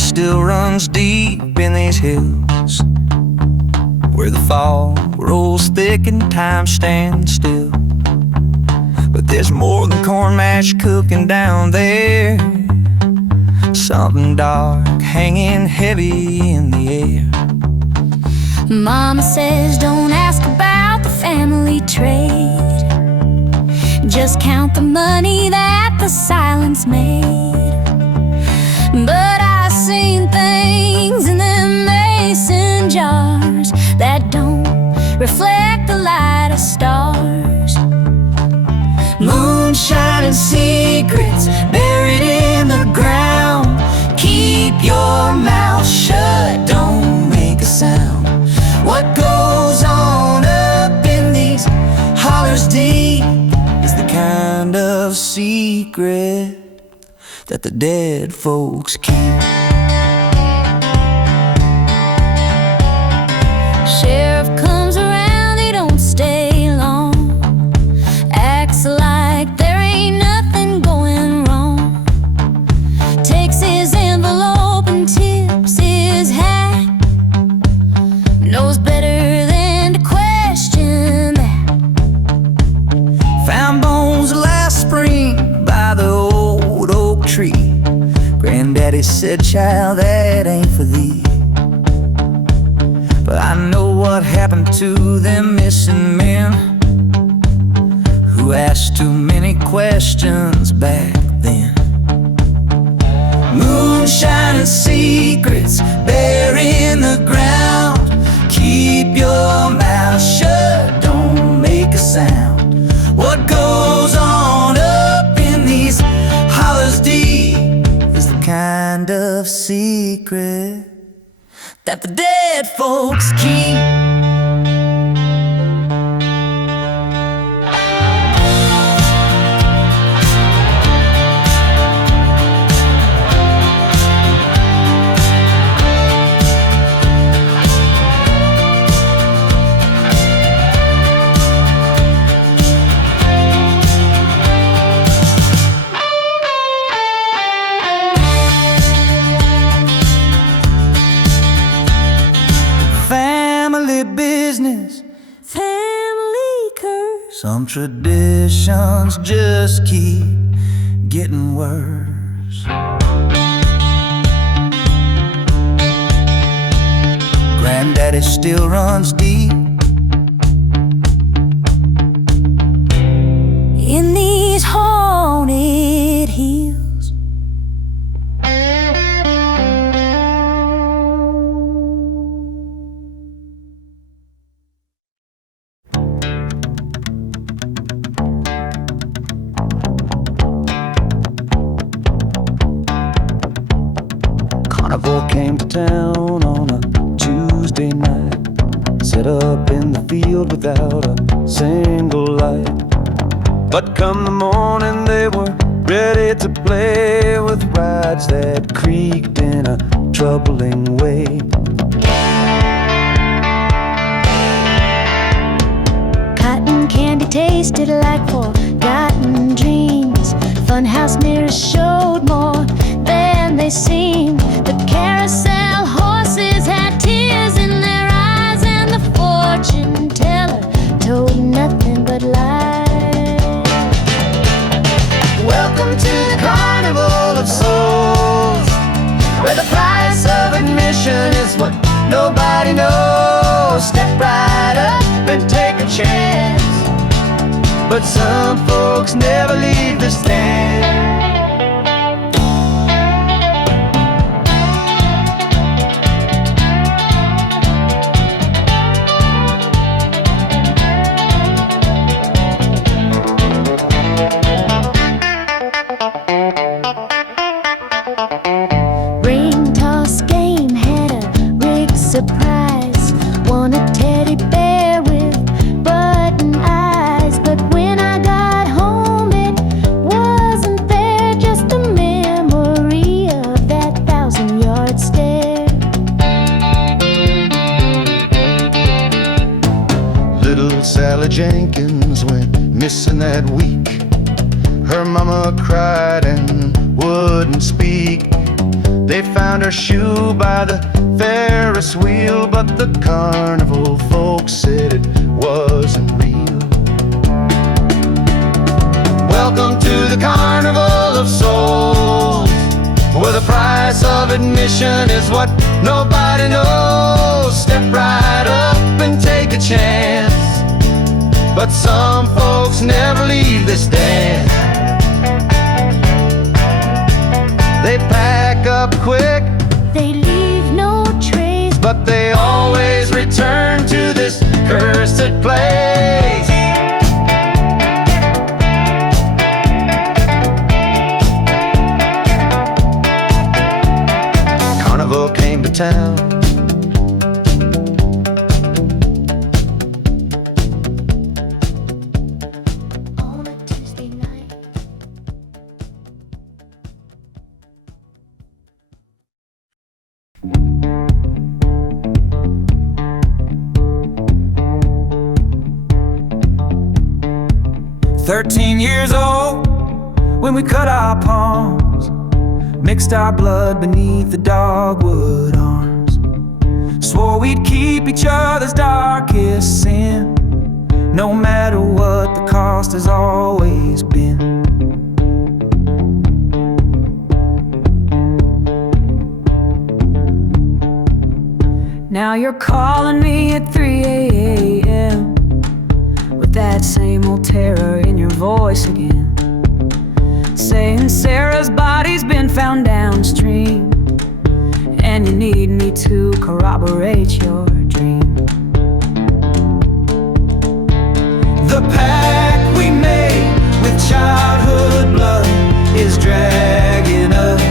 still runs deep in these hills, where the fall rolls thick and time stands still. But there's more than corn mash cooking down there, something dark hanging heavy in the air. Mama says don't ask about the family trade, just count the money that the silence made. But I seen things in them mason jars that don't reflect the light of stars. Moonshine and secrets buried in the ground. Keep your mouth shut, don't make a sound. What goes on up in these hollers deep is the kind of secret that the dead folks keep. Sheriff comes around, he don't stay long, acts like there ain't nothing going wrong, takes his envelope and tips his hat, knows better than to question that. Found bones last spring by the old oak tree. Granddaddy said, child, that ain't for thee. But I know what happened to them missing men who asked too many questions back then. Moonshine and secrets buried in the ground. Keep your mouth shut, don't make a sound. What goes on up in these hollers deep is the kind of secret that the dead folks keep. Business, family curse. Some traditions just keep getting worse. Granddaddy still runs deep in these haunted hills. Carnival came to town on a Tuesday night, set up in the field without a single light. But come the morning they were ready to play with rides that creaked in a troubling way. Cotton candy tasted like forgotten dreams. Funhouse mirrors showed more than they seemed. The carousel horses had tears in their eyes, and the fortune teller told nothing but lies. Welcome to the Carnival of Souls, where the price of admission is what nobody knows. Step right up and take a chance, but some folks never leave the stand. Ring toss game had a rigged surprise. Won a teddy bear with button eyes. But when I got home it wasn't there, just a memory of that 1,000-yard stare. Little Sally Jenkins went missing that week. Her mama cried and wouldn't speak. They found her shoe by the Ferris wheel, but the carnival folks said it wasn't real. Welcome to the Carnival of Souls, where the price of admission is what nobody knows. Step right up and take a chance, but some folks never leave this dance. They pack up quick, they leave no trace, but they always return to this cursed place. Carnival came to town. on a Tuesday night. 13 years old when we cut our palms, mixed our blood beneath the dogwood arms. Swore we'd keep each other's darkest sin, no matter what the cost has always been. Now you're calling me at 3 a.m. with that same old terror in your voice again, saying Sarah's body's been found downstream, and you need me to corroborate your dream. The pact we made with childhood blood is dragging us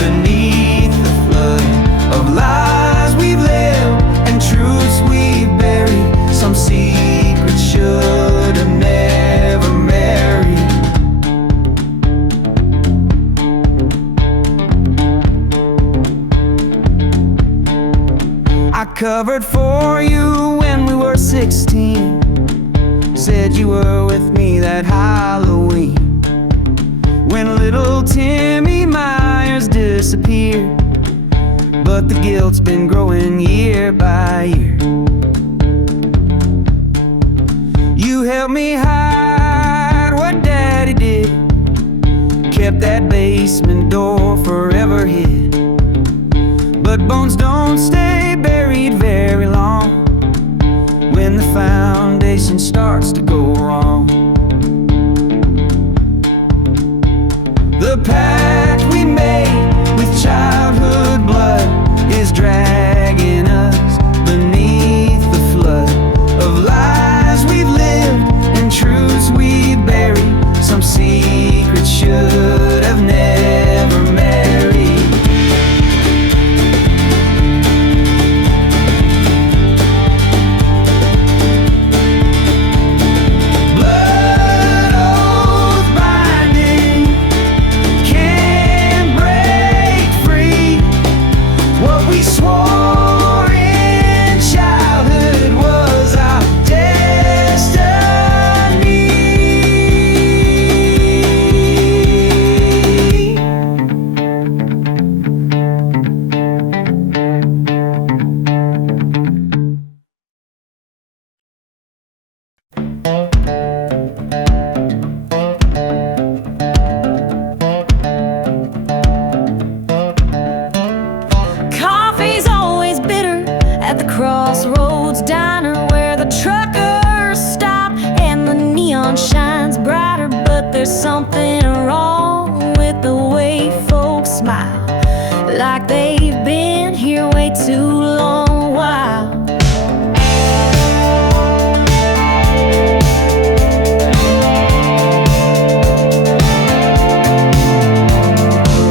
beneath the flood of lies we've lived and truths we've buried. Some secrets should have never married. I covered for you when we were 16. Said you were with me that Halloween, when little Timmy Myers disappeared. But the guilt's been growing year by year. You helped me hide what Daddy did, kept that basement door forever hid. But bones don't stay buried very long when the foundation starts to go wrong. The pact we made with childhood blood is dragging us beneath the flood of lies we've lived and truths we've buried. Some secrets should have never married. Coffee's always bitter at the Crossroads diner, where the truckers stop and the neon shines brighter. But there's something wrong with the way folks smile, like they've been here way too long while.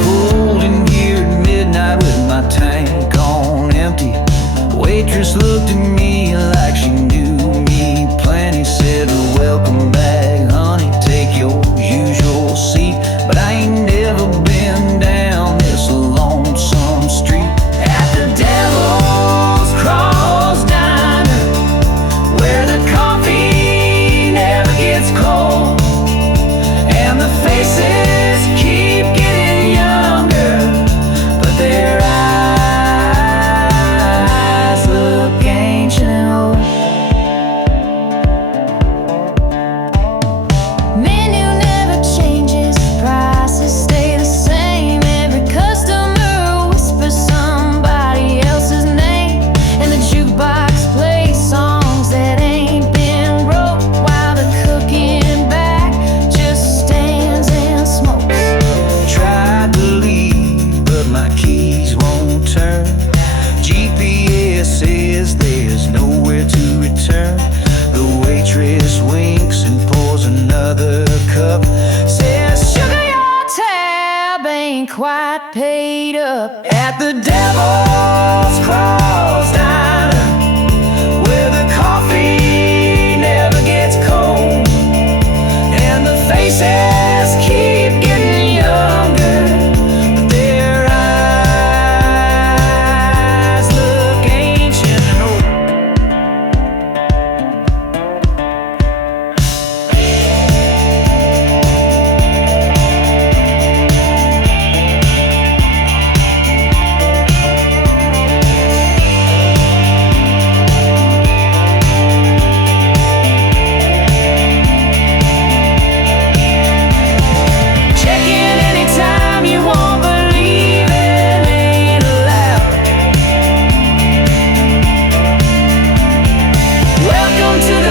Pulled in here at midnight with my tank on empty. Waitress looked at me like she knew me plenty. Said, welcome back, honey, take your usual seat. But I ain't never been down this lonesome street. At the Devil's Cross Diner, where the coffee never gets cold and the faces keep getting younger, but they're paid up at the Devil's Cross Diner, where the coffee never gets cold and the faces keep getting younger, but their eyes look ancient and old.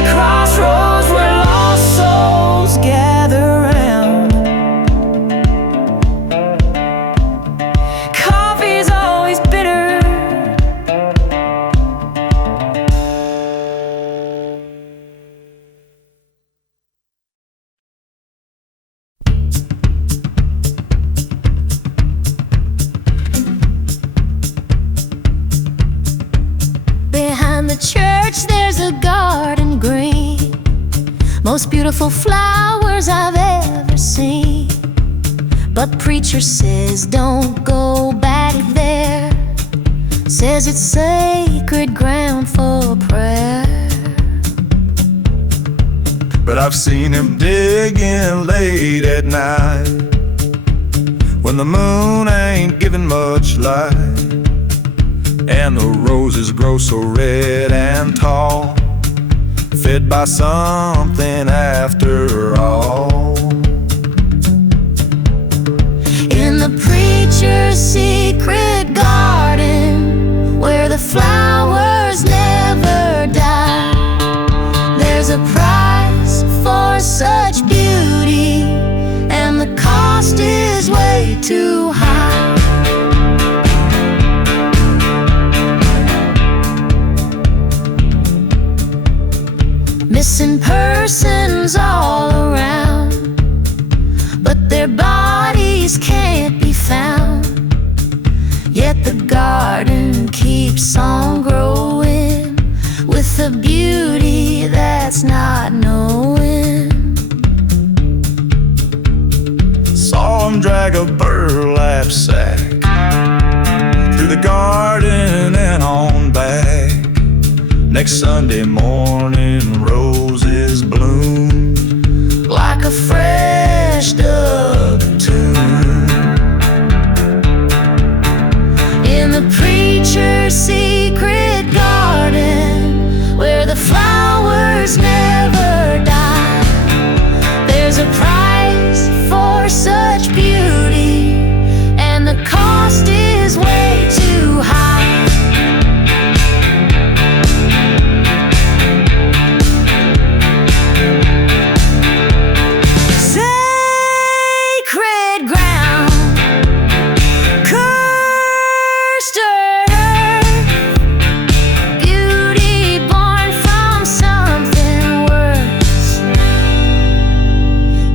Crossroads where lost souls gather round. Coffee's always bitter. Behind the church there's a garden green, most beautiful flowers I've ever seen. But preacher says don't go back there, says it's sacred ground for prayer. But I've seen him digging late at night, when the moon ain't giving much light, and the roses grow so red and tall, fed by something after all. In the preacher's secret garden, where the flowers never die, there's a price for such beauty, and the cost is way too high. Missing persons all around, but their bodies can't be found. Yet the garden keeps on growing with a beauty that's not knowing. Saw him drag a burlap sack through the garden and on back. Next Sunday morning, roses bloom like a fresh dug tomb. In the preacher's secret garden, where the flowers never die, there's a price for such beauty, and the cost is way too high.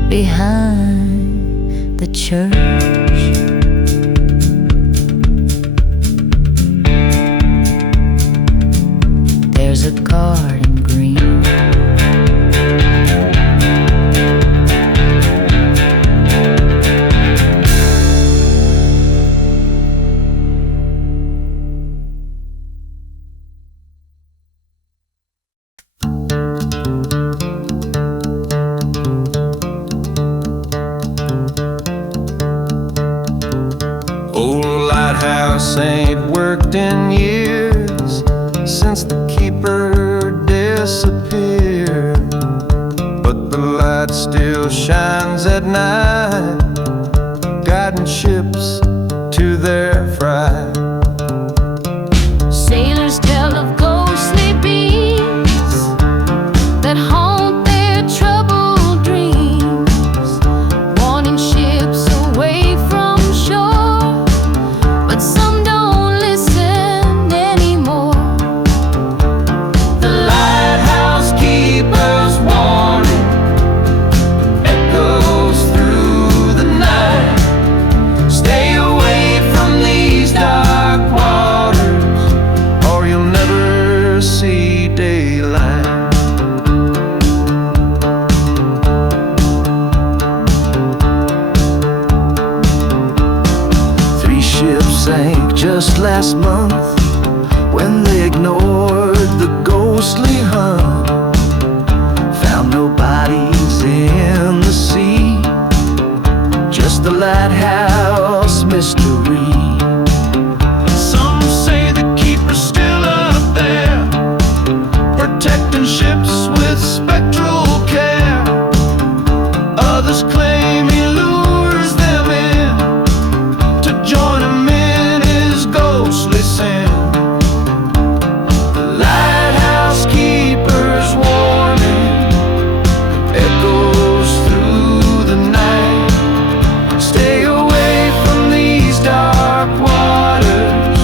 Behind the church, there's a garden green. Old Lighthouse ain't worked in years since the keeper disappeared, but the light still shines at night, guiding ships to their freight. Sailors tell of ghostly beings that haunt their troubled dreams, warning ships away from shore, but some don't listen anymore. The lighthouse keeper's warning echoes through last month when they ignored the ghostly hunt. Found no bodies in the sea, just the lighthouse mystery. Some say the keeper's still up there, protecting ships with spectral care. Others claim he lures them in to join him in his ghostly sin. The lighthouse keeper's warning echoes through the night. Stay away from these dark waters,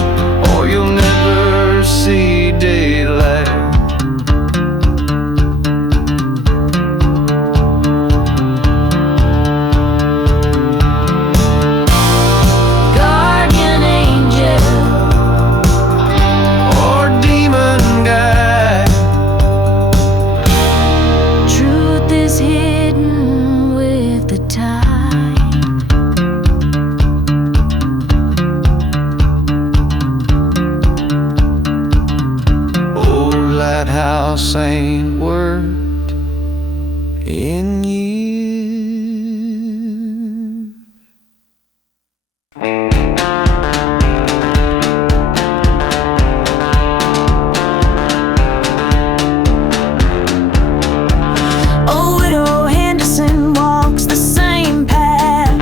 or you'll never see daylight. Guardian angel, Or demon guide, truth is hidden with the tide. old lighthouse ain't worked in years. Oh, widow Henderson walks the same path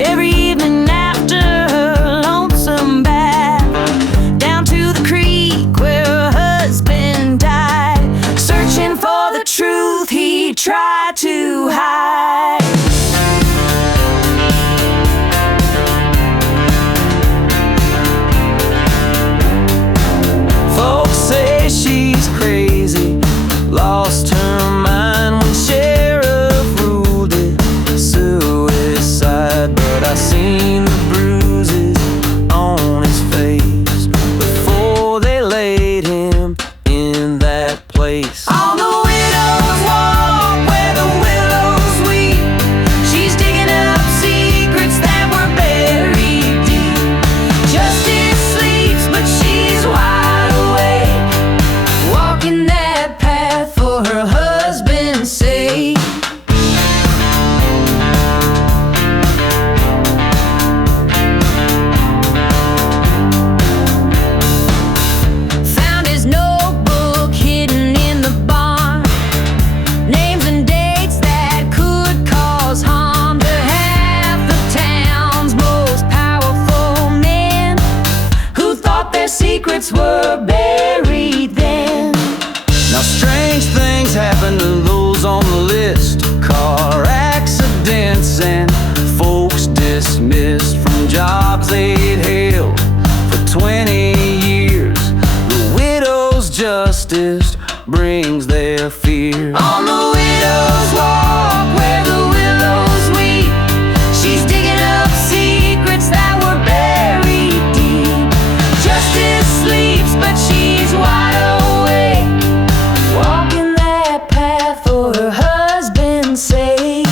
every evening after her lonesome bath, down to the creek where her husband died, searching for the truth he tried to hide. Folks say she's crazy, lost her mind when sheriff ruled it suicide. But I seen the bruises on his face before they laid him in that place. On the widow's walk where the willows weep, she's digging up secrets that were buried deep. Justice sleeps, but she's wide awake, walking that path for her husband's sake. Found his notebook hidden in the barn, names and dates that could cause harm to half the town's most powerful men, who thought their secrets were buried then. Now strange things happen to those on the list. Car accidents and folks dismissed from jobs they'd held for 20 years. The widow's justice brings their fear. On the widow's walk where the willows weep, she's digging up secrets that were buried deep. Justice sleeps, but she's wide awake, walking that path for her husband's sake.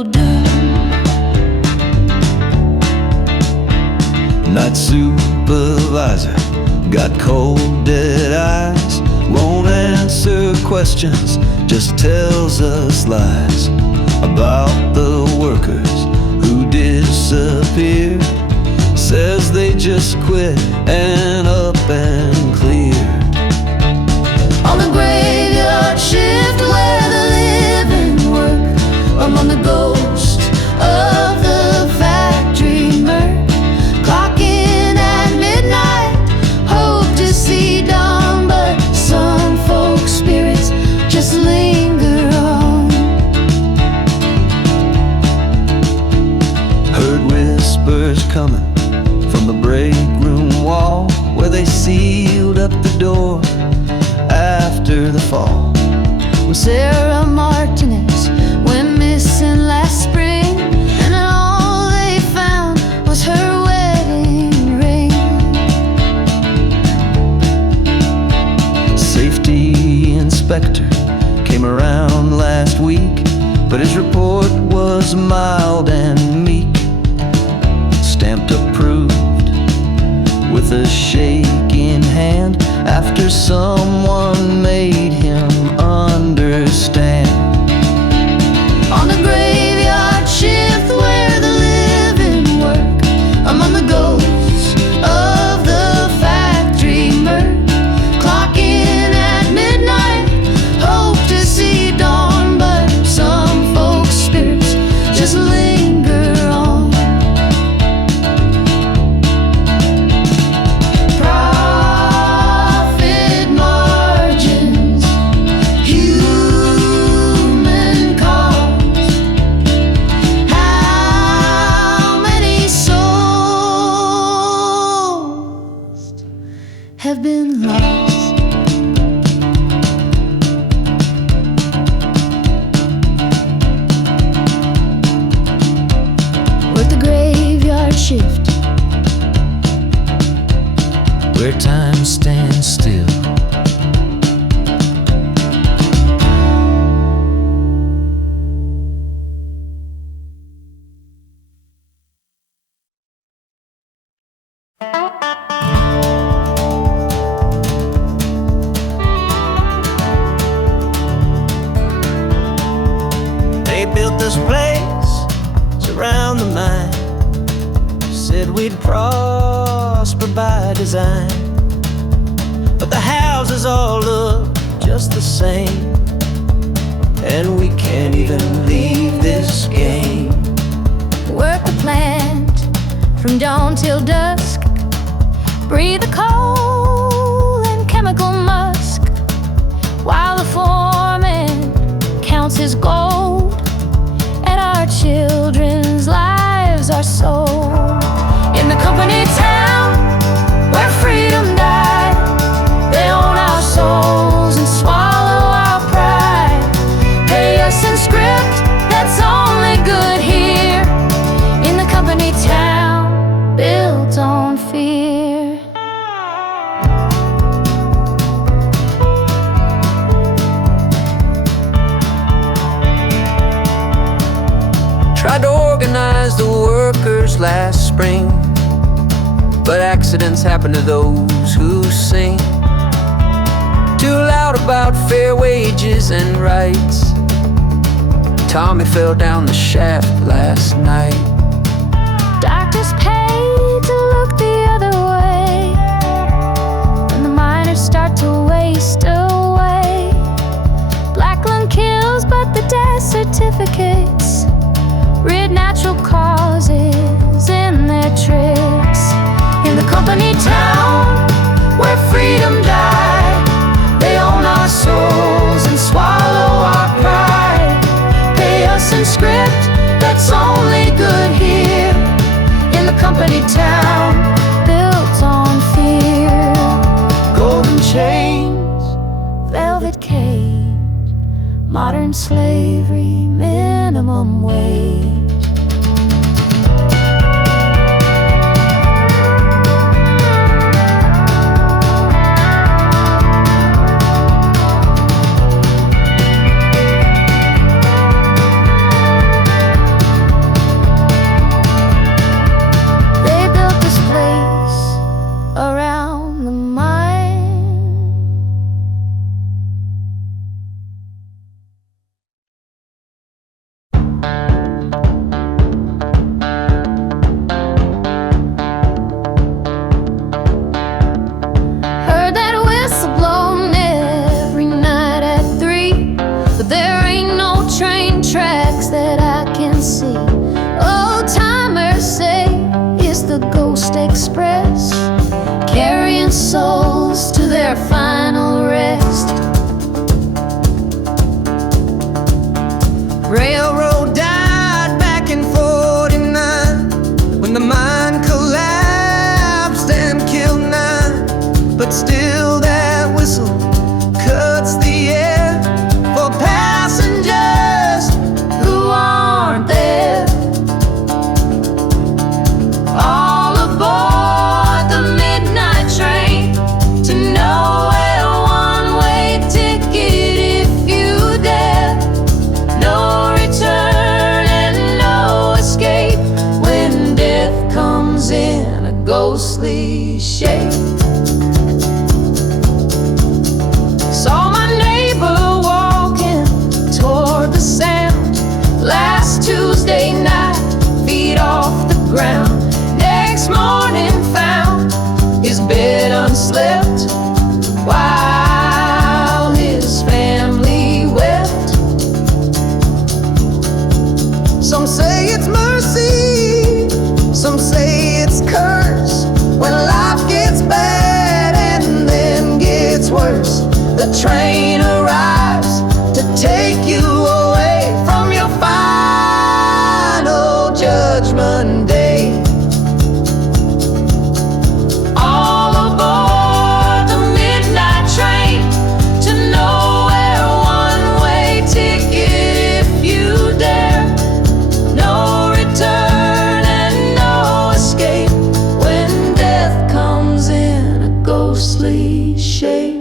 will do. Night supervisor got cold dead eyes, won't answer questions, just tells us lies about the workers who disappear. Says they just quit and up and cleared. On the graveyard shift where the living work, among the ghosts of the factory murk. Clock in at midnight, hope to see dawn, but some folks' spirits just linger on. Heard whispers coming from the break room wall, where they sealed up the door after the fall. When Sarah Martinez went missing last spring, and all they found was her wedding ring. Safety inspector came around last week, but his report was mild and meek. Stamped approved with a shaking hand after someone made him understand. On the graveyard shift where the living work, among the ghosts of the factory murk. Clock in at midnight, hope to see dawn, but some folks' spirits just linger on. Profit margins, human cost. How many souls have been lost? Work the graveyard shift Where time stands still. They built this place around the mine, said we'd prosper by design, but the houses all look just the same, and we can't even leave this game. Work the plant from dawn till dusk, breathe the coal and chemical musk, while the foreman counts his gold, and our children's lives are sold. In the company town where freedom died, they own our souls and swallow our pride. Pay us in script that's only good here, in the company town built on fear. Tried to organize the workers last spring, but accidents happen to those who sing. Too loud about fair wages and rights. Tommy fell down the shaft last night. Doctors paid to look the other way, and the miners start to waste away. Blackland kills, but the death certificates rid natural causes in their tricks. In the company town where freedom died, they own our souls and swallow our pride. Pay us in script that's only good here, in the company town built on fear. Golden chains, Velvet cage, modern slavery, minimum wage. ghostly shape. Saw my neighbor walking toward the sound last Tuesday night, feet off the ground. Next morning found his bed unslept while his family wept. Some say it's mercy, some say it's curse. When life gets bad and then gets worse, the train arrives to take you away from your final judgment day. All aboard the midnight train to nowhere, one-way ticket if you dare. No return and no escape when death comes in a ghostly shape.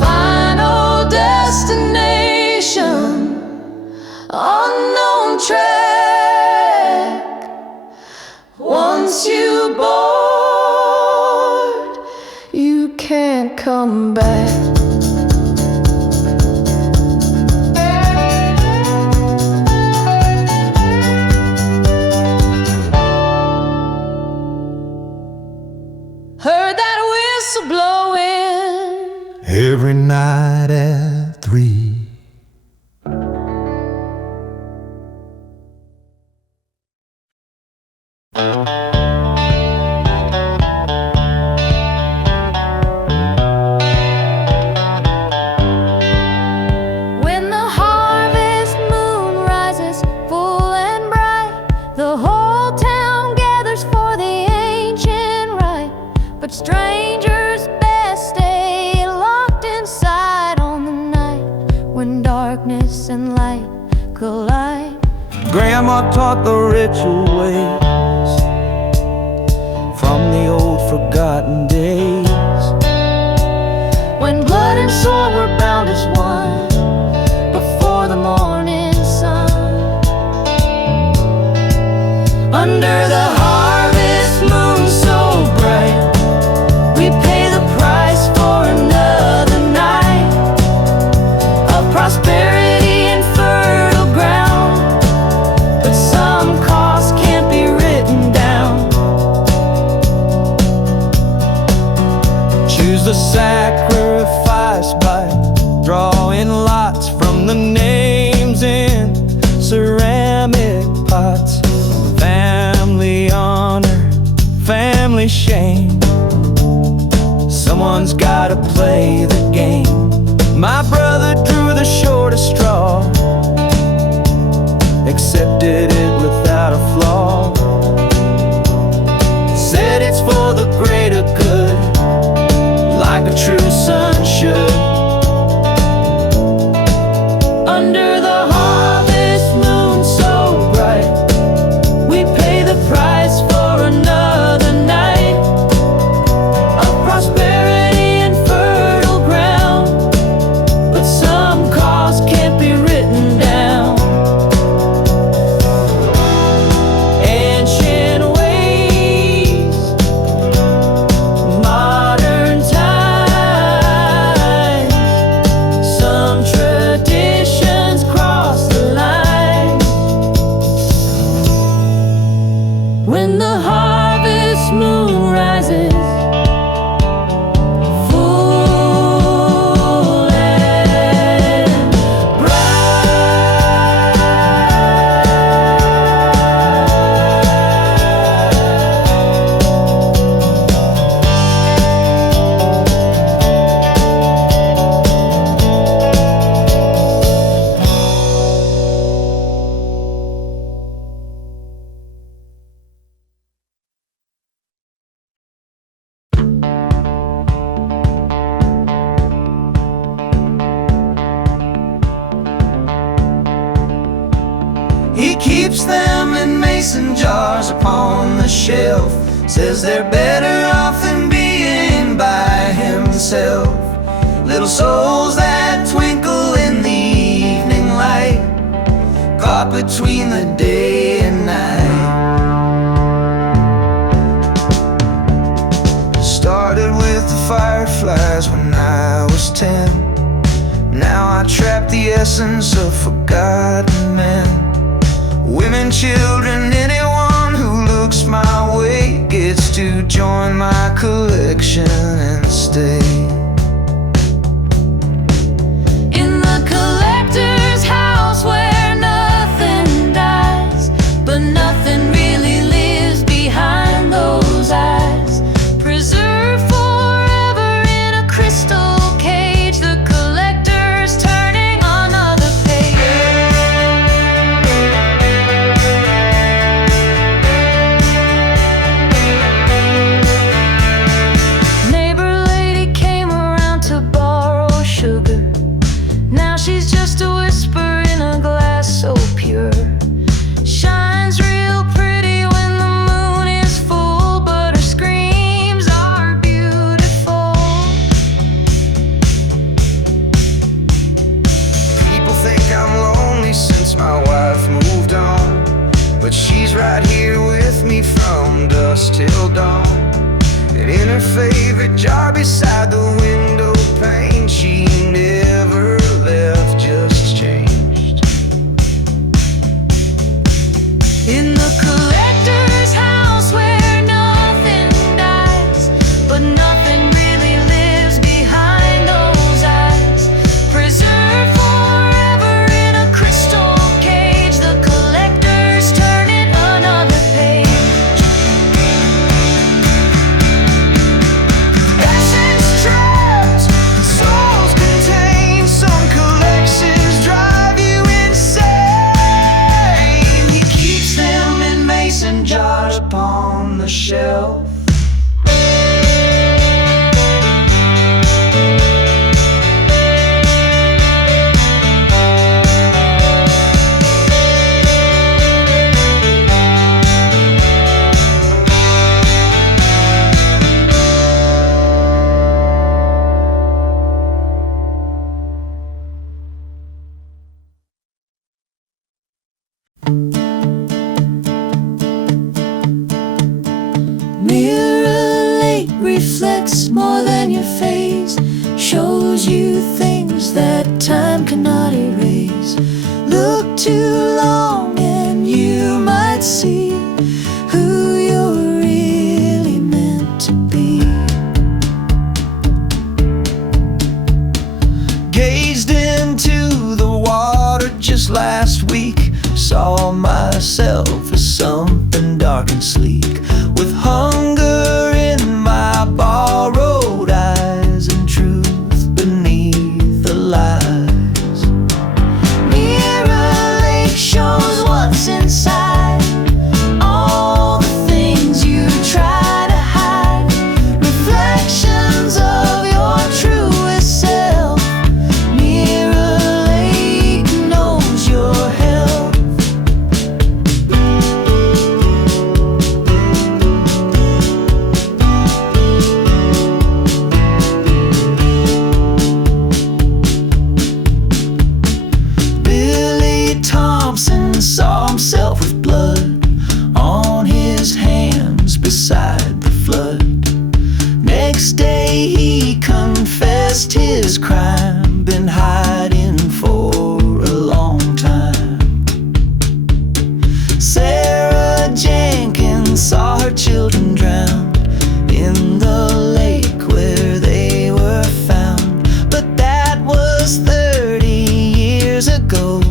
Final destination, unknown track. Once you board, you can't come back. Heard that whistle blowing Every night at 3. when the harvest moon rises full and bright. The whole town gathers for the ancient rite, but strangers best stay locked inside on the night when darkness and light collide. Grandma taught the ritual ways from the old forgotten days. When blood and soul were bound as one before the morning sun. Under the harvest moon so bright, we pay the price for another night of prosperity and fertile ground. But some cost can't be written down. Choose the sacrifice by drawing lots from the names in ceramic pots. Family honor, family shame. Someone's gotta play the game. My brother drew the shortest straw, accepted it without a flaw. Said it's for the greater good, like a true son should. Under the harvest moon so bright, we pay the price for another night of prosperity and fertile ground. He keeps them in mason jars upon the shelf. Says they're better off than being by himself. Little souls that twinkle in the evening light, caught between the day and night. Started with the fireflies when I was 10. Now I trap the essence of forgotten men. Women, children, anyone who looks my way gets to join my collection and stay. In the collector's house where nothing dies, but nothing really lives behind those eyes. Preserved forever in a crystal cage, the collector's turning another page. Neighbor lady came around to borrow sugar. Now she's just a whisper in a glass so pure. Shines real pretty when the moon is full, but her screams are beautiful. People think I'm lonely since my wife moved on, but she's right here with me from dusk till dawn. And in her favorite jar beside the window pane, she never left, just changed. In the collector's house where nothing dies, but nothing really lives behind those eyes. Preserved forever in a crystal cage, the collector's turning another page. Essence trapped, souls contained. Some collections drive you insane. He keeps them in mason jars upon the shelf. Mirror lake reflects more than your face, shows you things that time cannot erase. Look too long and you might see who you're really meant to be. Gazed into the water just last week, saw myself as something dark and sleek, with hunger in my borrowed eyes and truth beneath the lies. Mirror lake shows what's inside, all the things you try to hide, reflections of your truest self. Mirror lake knows your health. Billy Thompson saw himself with blood on his hands beside the flood. Next day he confessed his crime, been hiding for a long time. Sarah Jenkins saw her children drown in the lake where they were found, but that was 30 years ago.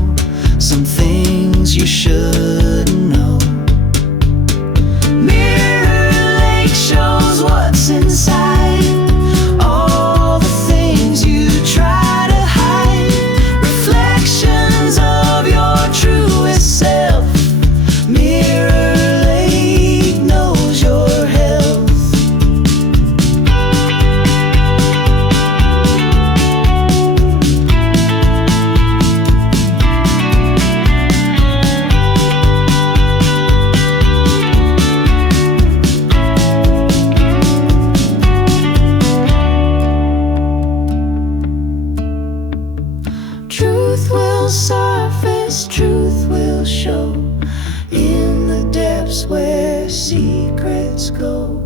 Some things you should know. Mirror lake shows what's inside, all the things you try to hide, reflections of your truest self. Mirror lake knows your health. truth will surface, truth will show in the depths where secrets go.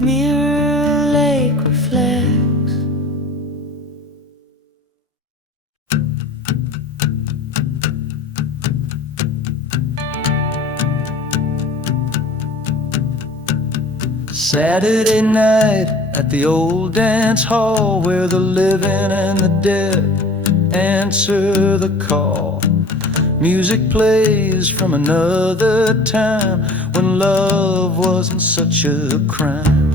Mirror lake reflects. Saturday night at the old dance hall, where the living and the dead answer the call. Music plays from another time, when love wasn't such a crime.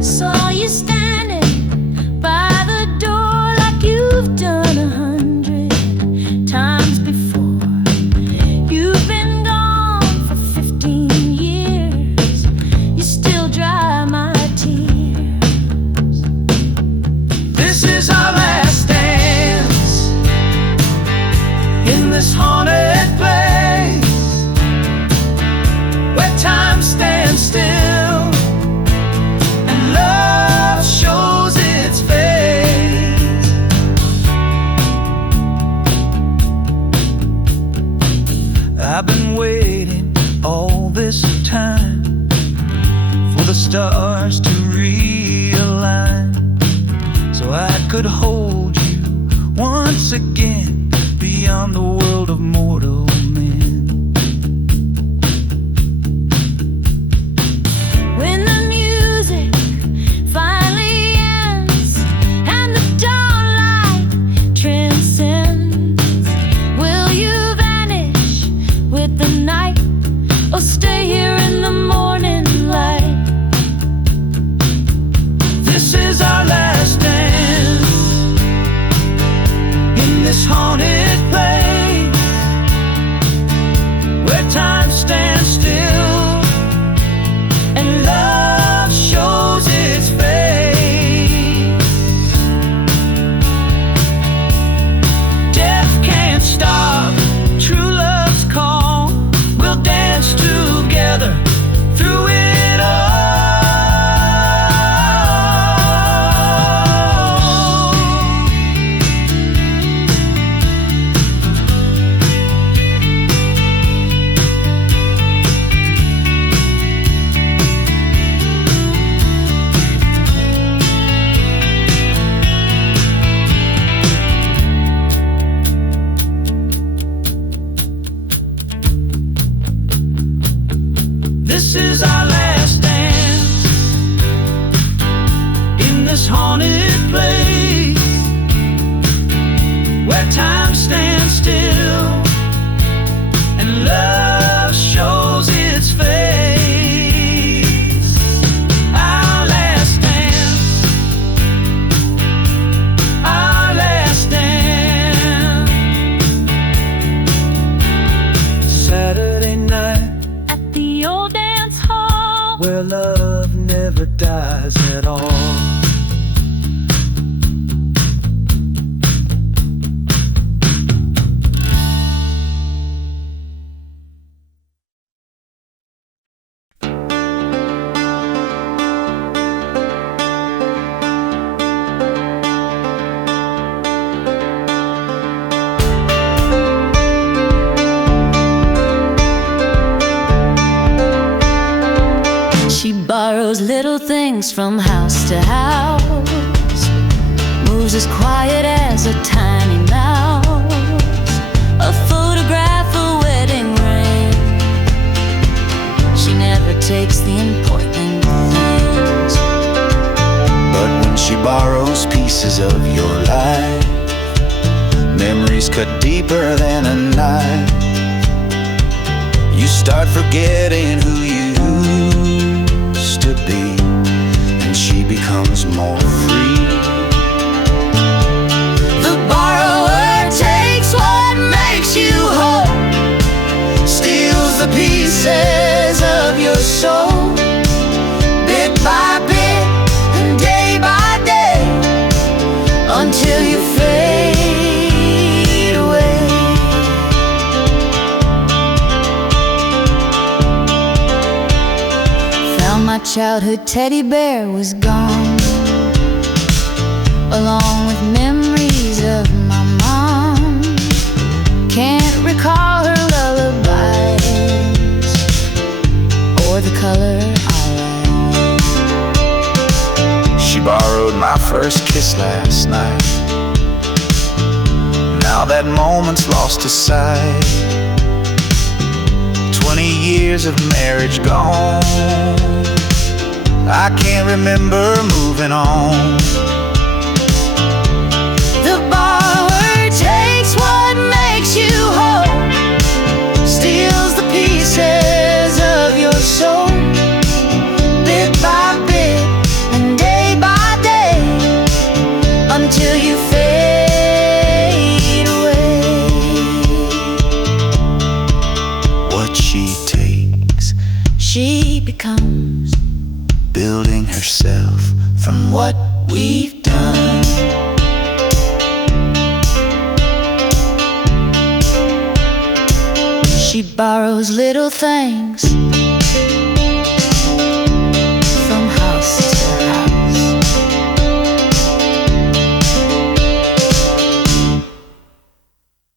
Saw you standing by the door like you've done 100 times before. You've been gone for 15 years. You still dry my tears. This is our last dance in this haunted place, where time stands still and love shows its face. I've been waiting all this time for the stars to realign, so I could hold you once again beyond the world of mortal men. When the music finally ends and the dawnlight transcends, will you vanish with the night or stay here in the morning light? This is our last dance in this haunted place, where time stands still and love shows its face. Death can't stop true love's call. We'll dance together through it all. This is our last dance in this haunted place, where time stands still and love shows its face. Our last dance, our last dance. Saturday night At the old dance hall, where love never dies at all. she borrows little things from house to house, moves as quiet as a tiny mouse, a photograph, a wedding ring. She never takes the important things. But when she borrows pieces of your life, memories cut deeper than a knife. You start forgetting who you used to be, and she becomes more free. The borrower takes what makes you whole, steals the piece pieces of your soul, bit by bit and day by day, until you fade away. Found my childhood teddy bear was gone, along with memories of my mom. Can't recall her lullabies or the color eyeliner. She borrowed my first kiss last night. Now that moment's lost to sight. 20 years of marriage gone, I can't remember moving on. The borrower takes what makes you whole, steals the pieces of your soul, bit by bit and day by day, until you fade away. What she takes, She becomes, building herself from what we've done. She borrows little things